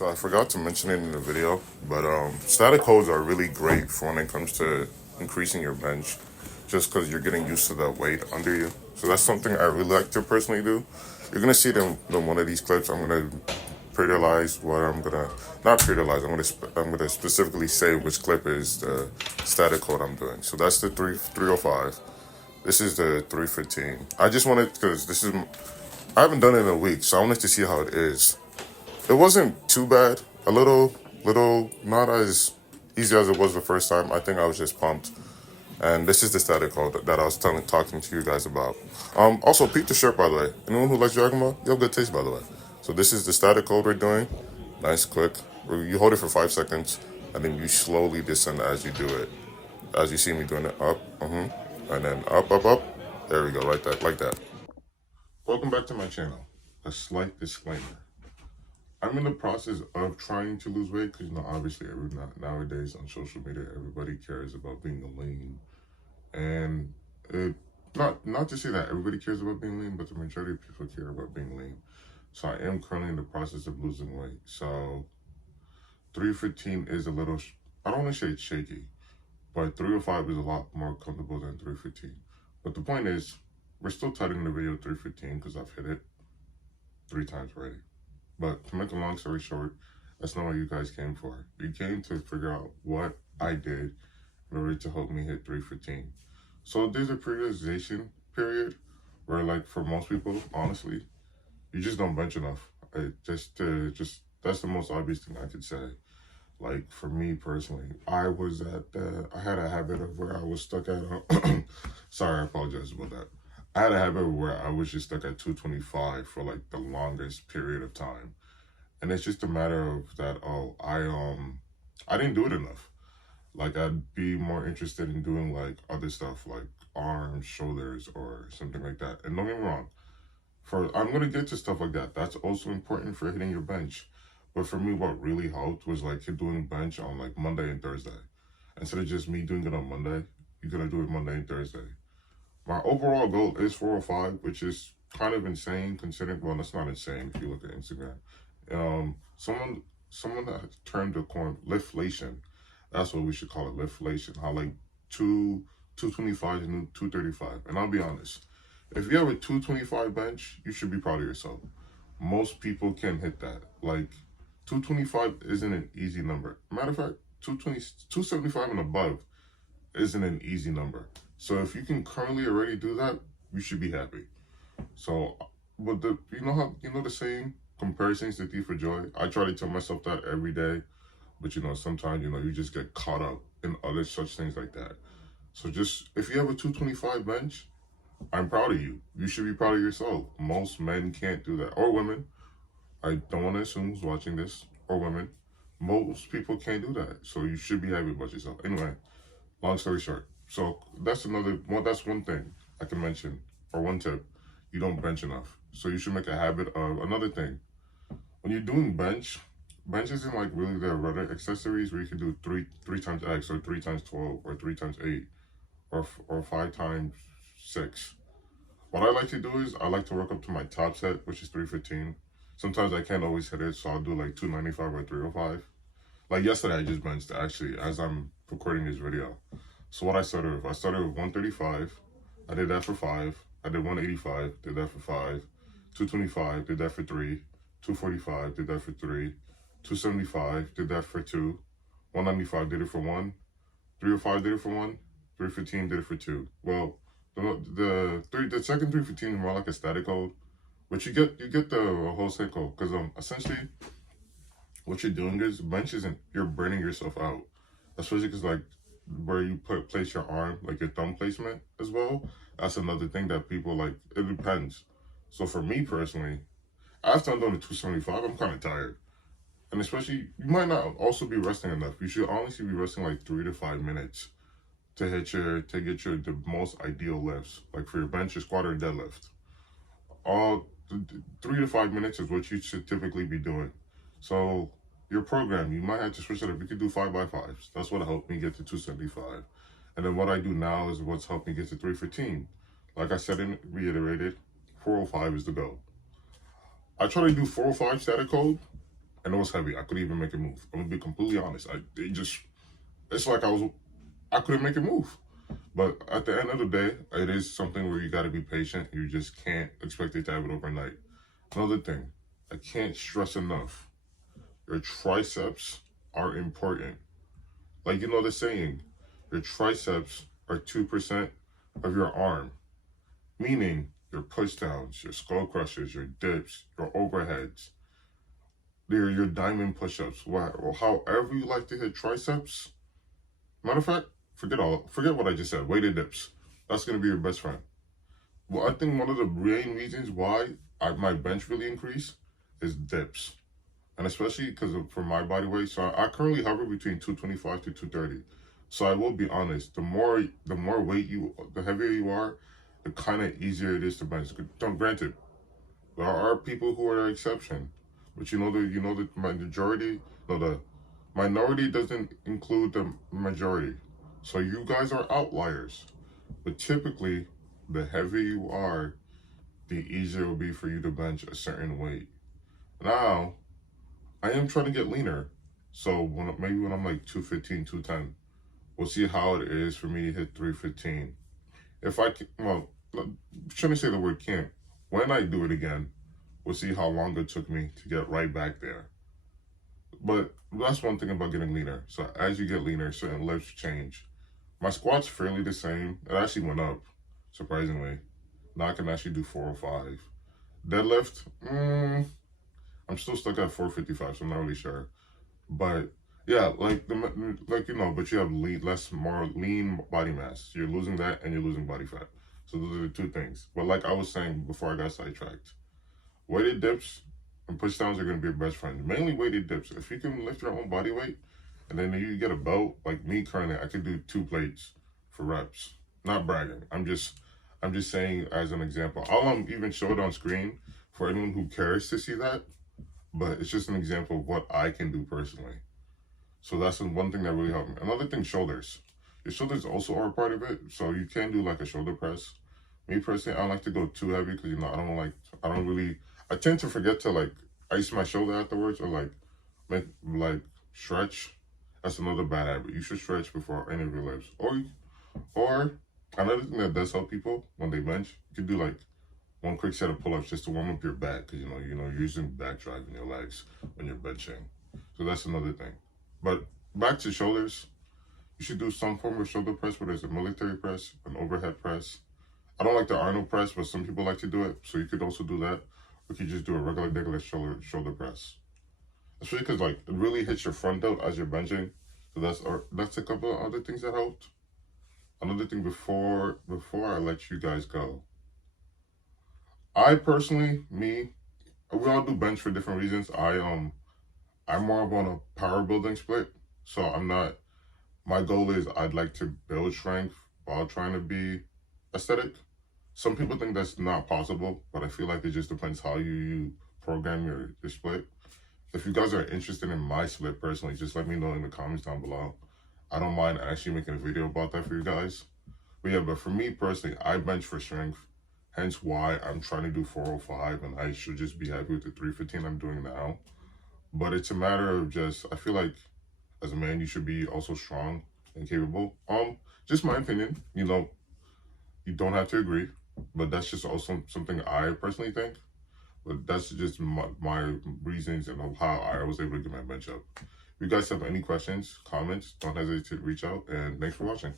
So I forgot to mention it in the video, but static holds are really great for when it comes to increasing your bench, just because you're getting used to the weight under you. So that's something I really like to personally do. You're gonna see them in one of these clips. I'm gonna periodize what I'm gonna not periodize. I'm gonna specifically say which clip is the static hold I'm doing. So that's the 305. This is the 315. I just wanted because I haven't done it in a week, so I wanted to see how it is. It wasn't too bad. A little, not as easy as it was the first time. I think I was just pumped. And this is the static code that I was talking to you guys about. Also, peep the shirt, by the way. Anyone who likes Dragon Ball, you have good taste, by the way. So this is the static code we're doing. Nice, quick. You hold it for 5 seconds, and then you slowly descend as you do it. As you see me doing it, up, and then up, up, up. There we go, like that. Welcome back to my channel. A slight disclaimer. I'm in the process of trying to lose weight because, obviously, nowadays on social media, everybody cares about being lean. And not to say that everybody cares about being lean, but the majority of people care about being lean. So I am currently in the process of losing weight. So 315 is a little, I don't want to say it's shaky, but 305 is a lot more comfortable than 315. But the point is, we're still titling the video 315 because I've hit it 3 times already. But to make a long story short, that's not what you guys came for. You came to figure out what I did in order to help me hit 315. So there's a periodization period where, like, for most people, honestly, you just don't bench enough. Just that's the most obvious thing I could say. Like, for me personally, I had a habit of where I was stuck at, sorry, I apologize about that. I had a habit where I was just stuck at 225 for like the longest period of time. And it's just a matter of that, I didn't do it enough. Like, I'd be more interested in doing like other stuff like arms, shoulders, or something like that. And don't get me wrong, I'm gonna get to stuff like that. That's also important for hitting your bench. But for me, what really helped was like doing bench on like Monday and Thursday. Instead of just me doing it on Monday, you're gonna do it Monday and Thursday. My overall goal is 405, which is kind of insane considering, well, that's not insane if you look at Instagram. Someone that termed the coin liftflation, that's what we should call it, liftflation. How like 225 and 235. And I'll be honest, if you have a 225 bench, you should be proud of yourself. Most people can hit that. Like, 225 isn't an easy number. Matter of fact, 275 and above isn't an easy number. So if you can currently already do that, you should be happy. So, but you know the saying, comparisons to thief for joy? I try to tell myself that every day, but sometimes, you just get caught up in other such things like that. So just, if you have a 225 bench, I'm proud of you. You should be proud of yourself. Most men can't do that, or women. I don't want to assume who's watching this, or women. Most people can't do that. So you should be happy about yourself. Anyway, long story short. So that's one thing I can mention, or one tip. You don't bench enough. So you should make a habit of another thing. When you're doing bench isn't like really the other accessories where you can do three times X, or 3 times 12, or 3 times 8, or 5 times 6. What I like to do is I like to work up to my top set, which is 315. Sometimes I can't always hit it, so I'll do like 295 or 305. Like yesterday, I just benched actually as I'm recording this video. So what I started with 135. I did that for 5. I did 185, did that for 5. 225, did that for 3. 245, did that for 3. 275, did that for 2. 195, did it for 1. 305, did it for 1. 315, did it for 2. Well, the second 315 is more like a static hold, but you get the whole set code because essentially what you're doing is bench isn't, you're burning yourself out, especially because like where you place your arm, like your thumb placement as well. That's another thing that people like. It depends. So for me personally, after I'm done with 275, I'm kind of tired. And especially, you might not also be resting enough. You should honestly be resting like 3 to 5 minutes to get the most ideal lifts. Like for your bench, your squat, or deadlift. All 3 to 5 minutes is what you should typically be doing. So your program, you might have to switch it up. You could do 5x5s. That's what helped me get to 275. And then what I do now is what's helped me get to 315. Like I said and reiterated, 405 is the goal. I try to do 405 static hold I know it's heavy. I couldn't even make it move. I'm gonna be completely honest. It's like I couldn't make it move. But at the end of the day, it is something where you got to be patient. You just can't expect it to happen overnight. Another thing, I can't stress enough. Your triceps are important. Like, you know the saying, your triceps are 2% of your arm, meaning your push downs, your skull crushers, your dips, your overheads, your diamond push ups, or however you like to hit triceps. Matter of fact, forget what I just said. Weighted dips. That's gonna be your best friend. Well, I think one of the main reasons why my bench really increased is dips, and especially because for my body weight. So I currently hover between 225 to 230. So I will be honest. The more weight the heavier you are, the kind of easier it is to bench. Granted, there are people who are an exception, but the majority. No, the minority doesn't include the majority. So you guys are outliers. But typically, the heavier you are, the easier it will be for you to bench a certain weight. Now, I am trying to get leaner. So when I'm like 215, 210, we'll see how it is for me to hit 315. If I can, well, shouldn't say the word can't. When I do it again, we'll see how long it took me to get right back there. But that's one thing about getting leaner. So as you get leaner, certain lifts change. My squat's fairly the same. It actually went up, surprisingly. Now I can actually do 405. Deadlift, I'm still stuck at 455, so I'm not really sure. But yeah, but you have more lean body mass. You're losing that and you're losing body fat. So those are the two things. But like I was saying before I got sidetracked, weighted dips and push downs are going to be your best friend. Mainly weighted dips. If you can lift your own body weight and then you get a belt, like me currently, I could do 2 plates for reps. Not bragging. I'm just saying as an example. I'll even show it on screen for anyone who cares to see that. But it's just an example of what I can do personally. So that's one thing that really helped me. Another thing, shoulders. Your shoulders also are a part of it. So you can do like a shoulder press. Me personally, I don't like to go too heavy because I tend to forget to like ice my shoulder afterwards or like stretch. That's another bad habit. You should stretch before any of your lifts. Or another thing that does help people when they bench, you can do like one quick set of pull-ups just to warm up your back because you're using back drive in your legs when you're benching. So that's another thing. But back to shoulders, you should do some form of shoulder press, whether it's a military press, an overhead press. I don't like the Arnold press, but some people like to do it, so you could also do that. Or you could just do a regular shoulder press. Especially because like it really hits your front delt as you're benching. So that's a couple of other things that helped. Another thing before I let you guys go. I personally, we all do bench for different reasons. I'm more of on a power building split. So my goal is I'd like to build strength while trying to be aesthetic. Some people think that's not possible, but I feel like it just depends how you program your split. If you guys are interested in my split personally, just let me know in the comments down below. I don't mind actually making a video about that for you guys. But for me personally, I bench for strength. Hence why I'm trying to do 405 and I should just be happy with the 315 I'm doing now. But it's a matter of I feel like as a man, you should be also strong and capable. Just my opinion, you don't have to agree, but that's just also something I personally think. But that's just my reasons and how I was able to get my bench up. If you guys have any questions, comments, don't hesitate to reach out, and thanks for watching.